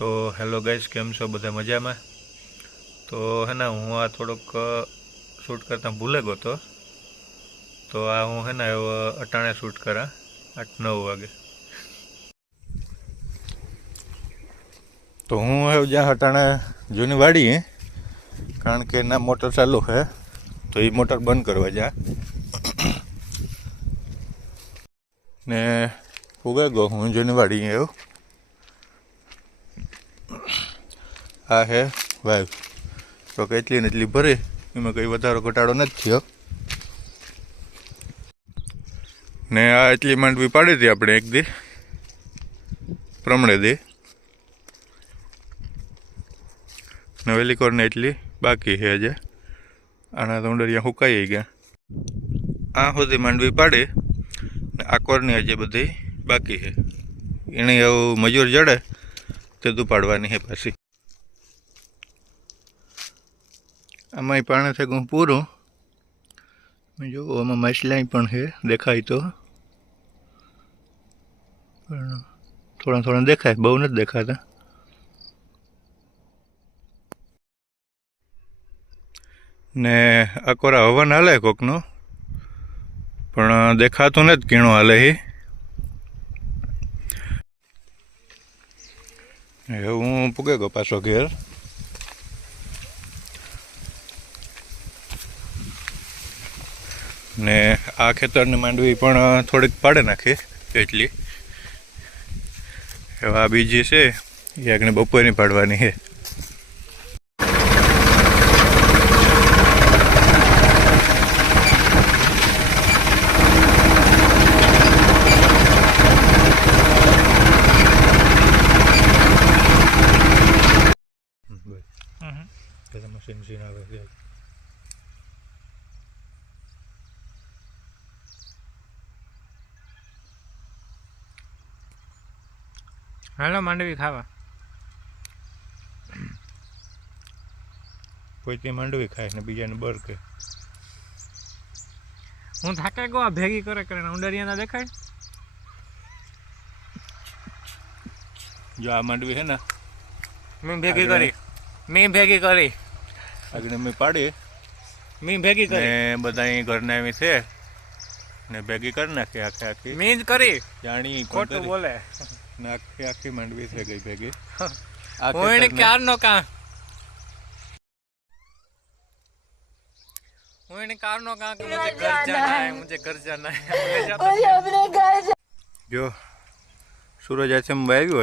તો hello guys, કેમ છો? બધા મજામાં? તો હે ને, હું આ થોડોક શૂટ કરતાં ભૂલે ગયો તો. તો આ હું હે ને અટાણે શૂટ કરા, આઠ નવ વાગે. તો હું હવે જ્યાં અટાણે, જૂની વાડી કારણ કે એના મોટર ચાલુ છે તો એ મોટર બંધ કરવા જા ને, ઉગે ગયો હું જૂની વાડી એવું આ હે? વાઇવ તો કે એટલી ને એટલી ભરે. એમાં કંઈ વધારો ઘટાડો નથી થયો. ને આ એટલી માંડવી પાડી હતી આપણે એક દી. પ્રમણે દી. નવેલી કોરને એટલી બાકી છે હજે આના તો ઉંડરિયા હુકાઈ ગયા. આ સુધી માંડવી પાડી ને આ કોરની આજે બધી બાકી છે. એને એવું મજૂર જડે તે દુપાડવાની પાડવાની છે પાછી. આમાંય પાણી છે હું પૂરું. જો આમાં માછલાઈ પણ છે, દેખાય તો. પણ થોડા થોડા દેખાય, બહુ નથી દેખાતા. ને આકોરા કોરા હવન હાલે કોકનો? પણ દેખાતું નથી કીણો હાલે એ હું પૂગે ગયો પાછો ઘેર. ને આ ખેતરની માંડવી પણ થોડીક પાડે નાખી એટલી. એવા આ બીજી છે એ આગળ બપોરની પાડવાની છે. મશીન મશીન આવે છે હાલો માંડવી ખાવા. કોઈ માંડવી ખાય ને બીજાને બર કે. હું થાકે ગો આ ભેગી કરે કરે ઉંડરિયા દેખાય? જો આ માંડવી છે ને મેં ભેગી કરી. મેં ભેગી કરી. આગળ મેં પાડી મેં ભેગી કરી. ને બધા ઘરના એવી છે. ને ભેગી કરી નાખી આખે આખી. મેં જ કરી. જાણી ખોટું બોલે. આખી આખી માંડવી થઈ ગઈ ભેગી.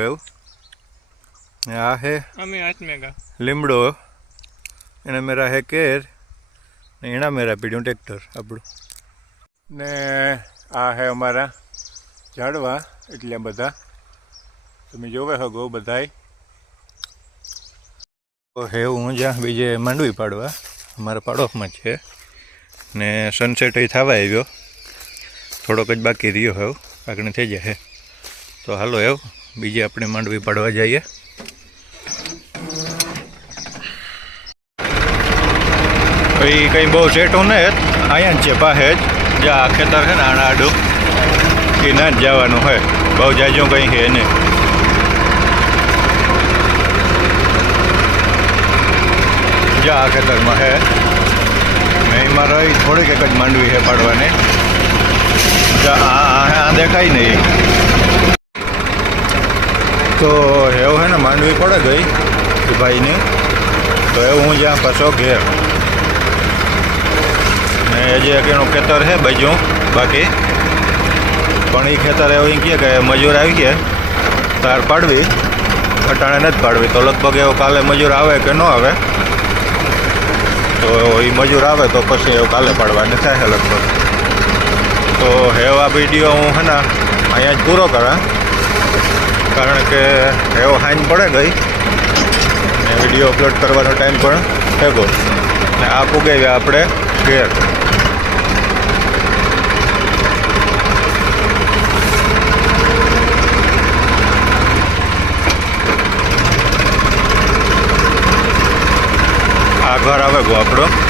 એવું. ને આ હે લીમડો એને મેરા હે કેર. ને એના મેરા પીડ્યું ટ્રેક્ટર આપણું. ને આ હે અમારા ઝાડવા એટલે બધા. તમે જોવે હગો બધાય. હે હું જ્યાં બીજે માંડવી પાડવા. અમારા પાડોશમાં છે. ને સનસેટ એ થવા આવ્યો. થોડોક જ બાકી રહ્યો હવે. આગળ થઈ જાય તો હાલો એવું બીજે આપણે માંડવી પાડવા જઈએ. એ કંઈ બહુ સેટું ને અહીંયા જ છે પાસે જ. જ્યાં ખેતર છે ને આના આડું એ ના જ જવાનું હોય. બહુ જાજો કંઈ છે નહીં. જ્યાં આ ખેતરમાં છે મેં એમાં રહી થોડીક એક જ માંડવી છે પાડવાની. આ દેખાય નહીં. તો એવું છે ને, માંડવી પડે ગઈ એ ભાઈની. તો એવું હું જ્યાં પાછો ઘેર. ને જે એક એનું ખેતર છે બાજુ, બાકી. પણ એ ખેતર એવું કહે કે મજૂર આવી ગયા. તાર પાડવી. અટાણે નથી પાડવી, તો લગભગ એવો કાલે મજૂર આવે કે ન આવે. તો એ મજૂર આવે તો પછી એવું કાલે પાડવાની થાય લગભગ. તો હેવ વીડિયો હું હે ને અહીંયા જ પૂરો કરા કારણ કે એવો હાઈન પડે ગઈ. વીડિયો અપલોડ કરવાનો ટાઈમ પણ થયો ને આ પુગાવ્યા આપણે ઘેર. આ ઘર આવે ગો આપણો